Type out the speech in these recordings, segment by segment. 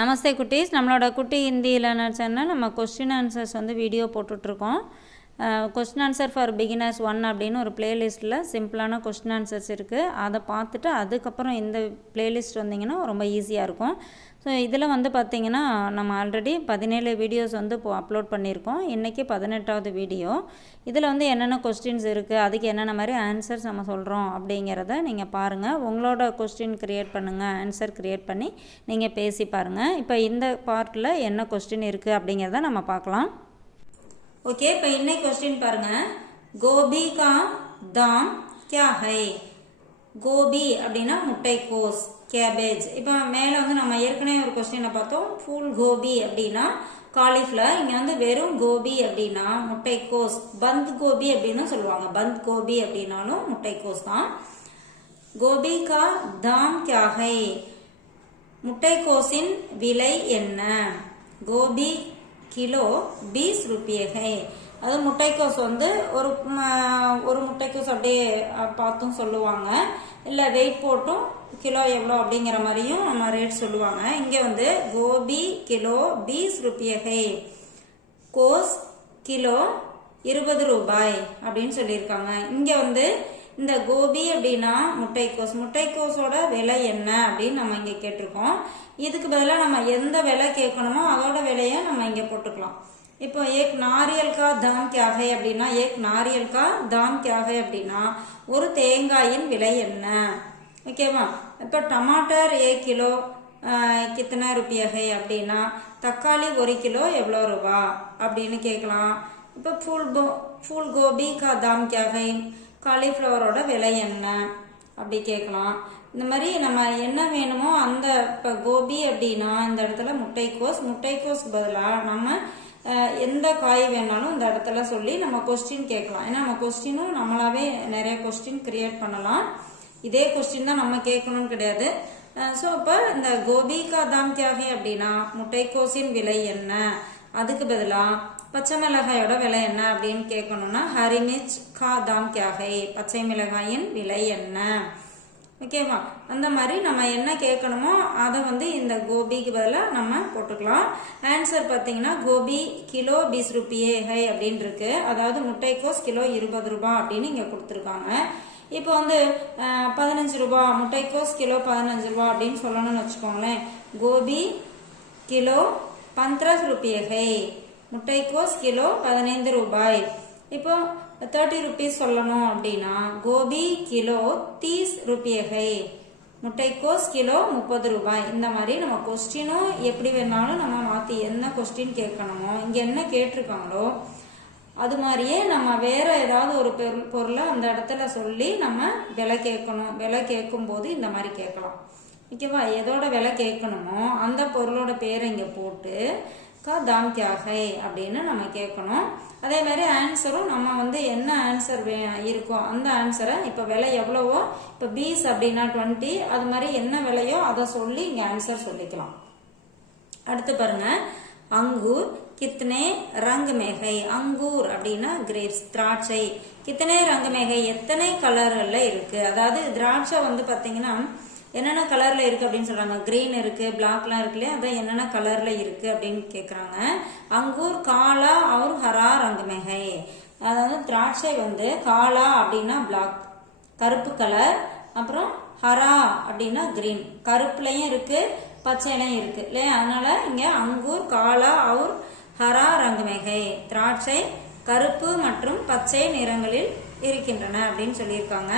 நமஸ்தே குட்டீஸ், நம்மளோட குட்டி ஹிந்தி லேர்னர் சேனல் நம்ம கொஸ்டின் ஆன்சர்ஸ் வீடியோ போட்டுட்ருக்கோம். கொஸ்டின் ஆன்சர் ஃபார் பிகினர்ஸ் 1 அப்படின்னு ஒரு பிளேலிஸ்ட்டில் சிம்பிளான கொஸ்டின் ஆன்சர்ஸ் இருக்குது. அதை பார்த்துட்டு அதுக்கப்புறம் இந்த பிளேலிஸ்ட் வந்தீங்கன்னா ரொம்ப ஈஸியாக இருக்கும். ஸோ இதில் பார்த்திங்கன்னா நம்ம ஆல்ரெடி 17 வீடியோஸ் இப்போ அப்லோட் பண்ணியிருக்கோம். இன்றைக்கி 18வது வீடியோ. இதில் என்னென்ன கொஸ்டின்ஸ் இருக்குது, அதுக்கு என்னென்ன மாதிரி ஆன்சர்ஸ் நம்ம சொல்கிறோம் அப்படிங்கிறத நீங்கள் பாருங்கள். உங்களோட கொஸ்டின் க்ரியேட் பண்ணுங்கள், ஆன்சர் க்ரியேட் பண்ணி நீங்கள் பேசி பாருங்கள். இப்போ இந்த பார்ட்டில் என்ன கொஸ்டின் இருக்குது அப்படிங்கிறத நம்ம பார்க்கலாம். ஓகே, இப்போ இன்னைக்கு கொஸ்டின் பாருங்க. கோபி கா தாம் கியா ஹை? கோபி அப்படின்னா முட்டைக்கோஸ், கேபேஜ். இப்போ மேலே நம்ம ஏற்கனவே ஒரு கொஸ்டினை பார்த்தோம். ஃபுல் கோபி அப்படின்னா காலிஃப்ளவர். இங்கே வெறும் கோபி அப்படின்னா முட்டைக்கோஸ். பந்த் கோபி அப்படின்னு சொல்லுவாங்க. பந்த் கோபி அப்படின்னாலும் முட்டைக்கோஸ் தான். கோபி கா தாம் கியா ஹை? முட்டைக்கோஸின் விலை என்ன? கோபி கிலோ 20 रुपये है. அது முட்டைக்கோஸ் ஒரு முட்டைக்கோஸ் அப்படியே பார்த்தும் சொல்லுவாங்க, இல்லை வெயிட் போட்டும் கிலோ எவ்வளோ அப்படிங்கிற மாதிரியும் நம்ம ரேட் சொல்லுவாங்க. இங்கே கோபி கிலோ 20 रुपये है, கோஸ் கிலோ 20 ரூபாய் அப்படின்னு சொல்லியிருக்காங்க. இங்கே இந்த கோபி அப்படின்னா முட்டைக்கோஸ், முட்டைக்கோஸோட விலை என்ன அப்படின்னு நம்ம இங்கே கேட்டிருக்கோம். இதுக்கு பதிலாக நம்ம எந்த விலை கேட்கணுமோ அதோட விலையை நம்ம இங்கே போட்டுக்கலாம். இப்போ ஏக் நாரியல் கா தாம் கியா ஹை அப்படின்னா, ஏக் நாரியல் கா தாம் கியா ஹை அப்படின்னா ஒரு தேங்காயின் விலை என்ன? ஓகேவா? இப்போ டமாட்டர் 1 கிலோ கித்தனை ருப்பியா ஹை அப்படின்னா தக்காளி 1 கிலோ எவ்வளோ ரூபா அப்படின்னு கேட்கலாம். இப்போ ஃபுல் கோபி கா தாம் கியா ஹை? காலிஃப்ளவரோட விலை என்ன அப்படி கேட்கலாம். இந்த மாதிரி நம்ம என்ன வேணுமோ அந்த இப்போ கோபி அப்படின்னா இந்த இடத்துல முட்டைக்கோஸ் பதிலாக நம்ம எந்த காய் வேணாலும் இந்த இடத்துல சொல்லி நம்ம கொஸ்டின் கேட்கலாம். ஏன்னா நம்ம கொஸ்டினும் நம்மளாவே நிறைய கொஸ்டின் கிரியேட் பண்ணலாம். இதே கொஸ்டின் தான் நம்ம கேட்கணும்னு கிடையாது. ஸோ இப்போ இந்த கோபி கா தாம் கியா ஹை அப்படின்னா முட்டைக்கோஸின் விலை என்ன, அதுக்கு பதிலாக பச்சை மிளகாயோட விலை என்ன அப்படின்னு கேட்கணும்னா ஹரி மிர்ச் கா தாம் கியா ஹை? பச்சை மிளகாயின் விலை என்ன? ஓகேவா? அந்த மாதிரி நம்ம என்ன கேட்கணுமோ அதை இந்த கோபிக்கு பதிலாக நம்ம போட்டுக்கலாம். ஆன்சர் பார்த்தீங்கன்னா கோபி கிலோ 20 रुपये ஹை அப்படின்னு இருக்கு. அதாவது முட்டைக்கோஸ் கிலோ 20 ரூபாய் அப்படின்னு இங்கே கொடுத்துருக்காங்க. இப்போ 15 ரூபா, முட்டைக்கோஸ் கிலோ 15 ரூபா அப்படின்னு சொல்லணும்னு வச்சுக்கோங்களேன். கோபி கிலோ 15 रुपये ஹை, முட்டைக்கோஸ் கிலோ 15 ரூபாய். இப்போ 30 rupees சொல்லணும் அப்படின்னா கோபி கிலோ 30 रुपये ஹை, முட்டைக்கோஸ் கிலோ 30 ரூபாய். இந்த மாதிரி நம்ம கொஸ்டினும் எப்படி வேணாலும் நம்ம மாற்றி என்ன கொஸ்டின் கேட்கணுமோ, இங்கே என்ன கேட்டிருக்காங்களோ அது மாதிரியே நம்ம வேற ஏதாவது ஒரு பொருளை அந்த இடத்துல சொல்லி நம்ம விலை கேட்கணும். விலை கேட்கும் போது இந்த மாதிரி கேட்கலாம். ஓகேவா? எதோட விலை கேட்கணுமோ அந்த பொருளோட பேரை இங்கே போட்டு கா தாம் கியா ஹை அப்படின்னு நம்ம கேட்கணும். அதே மாதிரி ஆன்சரும் நம்ம என்ன ஆன்சர் இருக்கோ அந்த ஆன்சரை, இப்போ விலை எவ்வளவோ, இப்போ 20 அப்படின்னா 20, அது மாதிரி என்ன விலையோ அதை சொல்லி இங்கே ஆன்சர் சொல்லிக்கலாம். அடுத்து பாருங்க. அங்கூர் கித்தனை ரங் மேகை? அங்கூர் அப்படின்னா கிரேப்ஸ், திராட்சை. கித்தனை ரங் மேகை? எத்தனை கலர்ல இருக்கு? அதாவது திராட்சை பார்த்தீங்கன்னா என்னென்ன கலர்ல இருக்கு அப்படின்னு சொல்றாங்க. கிரீன் இருக்கு, பிளாக்லாம் இருக்கு இல்லையா? அதான் என்னென்ன கலர்ல இருக்கு அப்படின்னு கேட்கறாங்க. அங்கூர் காலா और हरा रंग में है. அதாவது திராட்சை காலா அப்படின்னா பிளாக், கருப்பு கலர். அப்புறம் ஹரா அப்படின்னா கிரீன், கருப்புலையும் இருக்கு பச்சையிலையும் இருக்கு இல்லையா? அதனால இங்க அங்கூர் காலா और हरा रंग में है, திராட்சை கருப்பு மற்றும் பச்சை நிறங்களில் இருக்கின்றன அப்படின்னு சொல்லியிருக்காங்க.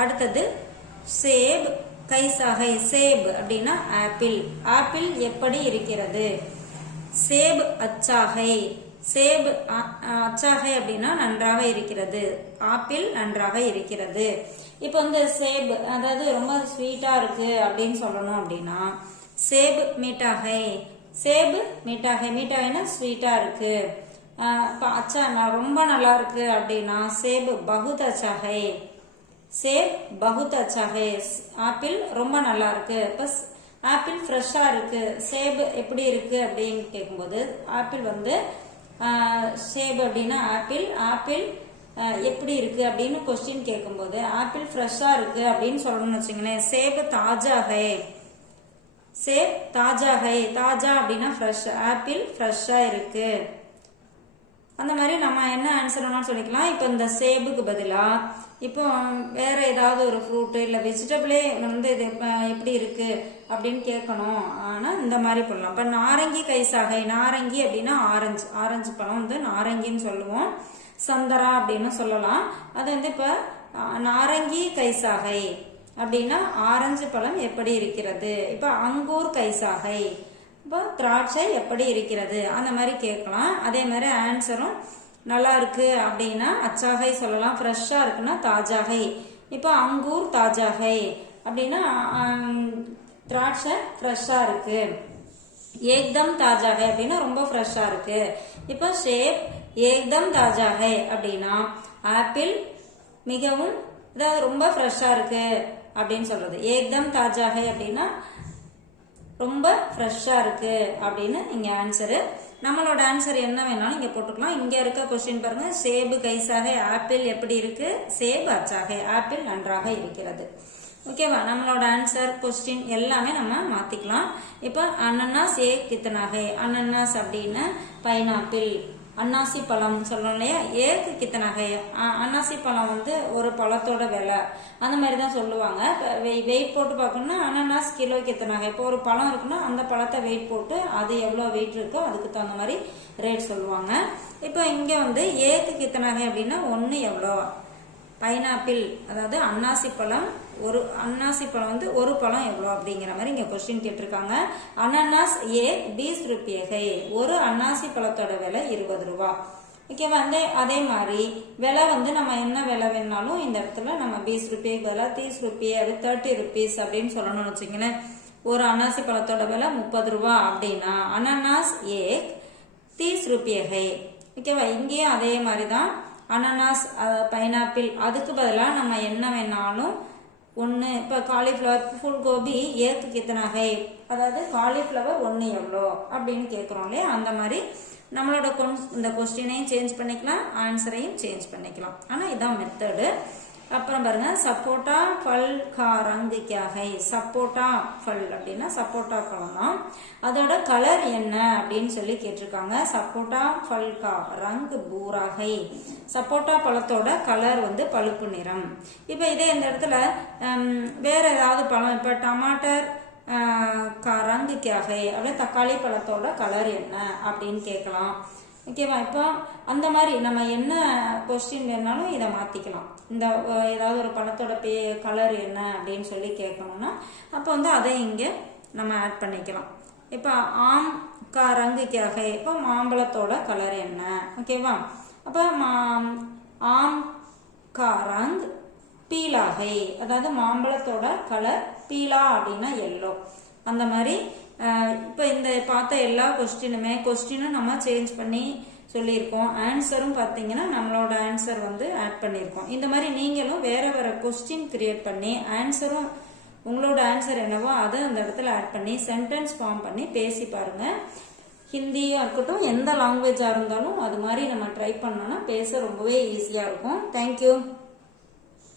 அடுத்தது சேப் கைசா ஹை? சேப் அப்படின்னா ஆப்பிள். ஆப்பிள் எப்படி இருக்கிறது? சேப் அச்சா ஹை. சேப் அச்சா ஹை அப்படின்னா நன்றாக இருக்கிறது. ஆப்பிள் நன்றாக இருக்கிறது. இப்போ சேப் அதாவது ரொம்ப ஸ்வீட்டா இருக்கு அப்படின்னு சொல்லணும் அப்படின்னா சேப் மீட்டா ஹை. சேப் மீட்டா ஹை, மீட்டாஹைனா ஸ்வீட்டா இருக்கு. அச்சா ரொம்ப நல்லா இருக்கு அப்படின்னா சேப் பகுத் அச்சா ஹை. சேப் பகுத் அச்சா ஹை, ஆப்பிள் ரொம்ப நல்லா இருக்கு. இப்போ ஆப்பிள் ஃப்ரெஷ்ஷா இருக்கு. சேப் எப்படி இருக்கு அப்படின்னு கேட்கும்போது ஆப்பிள் சேப் அப்படின்னா ஆப்பிள், ஆப்பிள் எப்படி இருக்கு அப்படின்னு கொஸ்டின் கேட்கும்போது ஆப்பிள் ஃப்ரெஷ்ஷா இருக்கு அப்படின்னு சொல்லணும்னு வச்சுங்களேன். சேப் தாஜா ஹை, சேப் தாஜா ஹை, தாஜா அப்படின்னா ஃப்ரெஷ், ஆப்பிள் ஃப்ரெஷ்ஷா இருக்கு. அந்த மாதிரி நம்ம என்ன ஆன்சர் வேணாலும் சொல்லிக்கலாம். இப்போ இந்த சேபுக்கு பதிலா இப்போ வேற ஏதாவது ஒரு ஃப்ரூட்டு இல்லை வெஜிடபிளே வந்து இது எப்படி இருக்கு அப்படின்னு கேட்கணும். ஆனால் இந்த மாதிரி பண்ணலாம். இப்போ நாரங்கி கைசாகை, நாரங்கி அப்படின்னா ஆரஞ்சு, ஆரஞ்சு பழம் வந்து நாரங்கின்னு சொல்லுவோம். சந்தரா அப்படின்னு சொல்லலாம். அது வந்து இப்போ நாரங்கி கைசாகை அப்படின்னா ஆரஞ்சு பழம் எப்படி இருக்கிறது. இப்போ அங்கூர் கைசாகை, இப்போ திராட்சை எப்படி இருக்கிறது, அந்த மாதிரி கேட்கலாம். அதே மாதிரி ஆன்சரும் நல்லா இருக்கு அப்படின்னா அச்சாகை சொல்லலாம். ஃப்ரெஷ்ஷாக இருக்குன்னா தாஜாகை. இப்போ அங்கூர் தாஜாகை அப்படின்னா திராட்சை ஃப்ரெஷ்ஷாக இருக்கு. ஏக்தம் தாஜாகை அப்படின்னா ரொம்ப ஃப்ரெஷ்ஷாக இருக்கு. இப்போ ஷேப் ஏக்தம் தாஜாகை அப்படின்னா ஆப்பிள் மிகவும் இதாவது ரொம்ப ஃப்ரெஷ்ஷாக இருக்கு அப்படின்னு சொல்றது. ஏக்தம் தாஜாகை அப்படின்னா ரொம்ப ஃப்ரெஷ்ஷாக இருக்கு அப்படின்னு இங்கே ஆன்சரு. நம்மளோட ஆன்சர் என்ன வேணாலும் இங்கே போட்டுக்கலாம். இங்கே இருக்க கொஸ்டின் பாருங்க, சேபு கைசாகை, ஆப்பிள் எப்படி இருக்கு, சேபு அச்சாகை, ஆப்பிள் நன்றாக இருக்கிறது. ஓகேவா, நம்மளோட ஆன்சர் கொஸ்டின் எல்லாமே நம்ம மாத்திக்கலாம். இப்போ அனன்னாஸ் ஏக் கித்தனாகை, அனன்னாஸ் அப்படின்னு பைனாப்பிள், அன்னாசி பழம் சொல்லணும் இல்லையா. ஏக்கு கித்தனாகை, அன்னாசி பழம் வந்து ஒரு பழத்தோட விலை அந்த மாதிரி தான் சொல்லுவாங்க. வெயிட் போட்டு பார்க்கணும்னா அனன்னாஸ் கிலோ கித்தனாகை. இப்போ ஒரு பழம் இருக்குன்னா அந்த பழத்தை வெயிட் போட்டு அது எவ்வளோ வெயிட் இருக்கோ அதுக்கு தகுந்த மாதிரி ரேட் சொல்லுவாங்க. இப்போ இங்கே வந்து ஏக்கு கித்தனாகை அப்படின்னா ஒன்று எவ்வளோ, பைனாப்பிள் அதாவது அன்னாசி பழம், ஒரு அன்னாசி பழம் வந்து ஒரு பழம் எவ்வளோ அப்படிங்கிற மாதிரி இங்கே கொஸ்டின் கேட்டிருக்காங்க. அனன்னாஸ் ஏ 20 ரூபாய், ஒரு அன்னாசி பழத்தோட விலை 20 ரூபா. ஓகேவா, அதே மாதிரி விலை வந்து நம்ம என்ன விலை வேணாலும் இந்த இடத்துல நம்ம 20 ரூபாய்க்கு பதிலாக 30 ரூபாய், அது 30 rupees அப்படின்னு சொல்லணும்னு வச்சுங்களேன். ஒரு அன்னாசி பழத்தோட விலை 30 ரூபா அப்படின்னா அனன்னாஸ் ஏ 30 ரூபாய். ஓகேவா, இங்கேயும் அதே மாதிரி தான் அனனாஸ் பைனாப்பிள் அதுக்கு பதிலாக நம்ம என்ன வேணாலும் ஒன்று. இப்போ காலிஃப்ளவர், ஃபுல் கோபி ஏக்கு கித்தனாகை, அதாவது காலிஃப்ளவர் ஒன்று எவ்வளோ அப்படின்னு கேட்குறோம் இல்லையா. அந்த மாதிரி நம்மளோட இந்த கொஸ்டினையும் சேஞ்ச் பண்ணிக்கலாம், ஆன்சரையும் சேஞ்ச் பண்ணிக்கலாம். ஆனால் இதான் மெத்தடு. அப்புறம் பாருங்க, சப்போட்டா ஃபல் கா ரங்கு கியாகை, சப்போட்டா ஃபல் அப்படின்னா சப்போட்டா பழம் தான், அதோட கலர் என்ன அப்படின்னு சொல்லி கேட்டிருக்காங்க. சப்போட்டா ஃபல் கா ரங்கு பூராகை, சப்போட்டா பழத்தோட கலர் வந்து பழுப்பு நிறம். இப்போ இதே இந்த இடத்துல வேற ஏதாவது பழம், இப்போ டமாட்டர் ரங்கு கியாகை அப்படியே தக்காளி பழத்தோட கலர் என்ன அப்படின்னு கேட்கலாம். ஓகேவா, இப்போ அந்த மாதிரி நம்ம என்ன கொஸ்டின் வேணாலும் இதை மாற்றிக்கலாம். இந்த ஏதாவது ஒரு பழத்தோட கலர் என்ன அப்படின்னு சொல்லி கேட்கணும்னா அப்போ வந்து அதை இங்கே நம்ம ஆட் பண்ணிக்கலாம். இப்போ ஆம் கா ரங்கு கியாகை, இப்போ மாம்பழத்தோட கலர் என்ன. ஓகேவா, அப்போ ஆம் கா ரங் பீலாகை, அதாவது மாம்பழத்தோட கலர் பீலா அப்படின்னா எல்லோ. அந்த மாதிரி இப்போ இந்த பார்த்த எல்லா கொஸ்டினும் நம்ம சேஞ்ச் பண்ணி சொல்லியிருக்கோம். ஆன்சரும் பார்த்தீங்கன்னா நம்மளோட ஆன்சர் வந்து ஆட் பண்ணியிருக்கோம். இந்த மாதிரி நீங்களும் வேற வேற கொஸ்டின் கிரியேட் பண்ணி ஆன்சரும் உங்களோட ஆன்சர் என்னவோ அதை அந்த இடத்துல ஆட் பண்ணி சென்டென்ஸ் ஃபார்ம் பண்ணி பேசி பாருங்க. ஹிந்தியாக இருக்கட்டும், எந்த லாங்குவேஜாக இருந்தாலும் அது மாதிரி நம்ம ட்ரை பண்ணோம்னா பேச ரொம்பவே ஈஸியாக இருக்கும். தேங்க்யூ.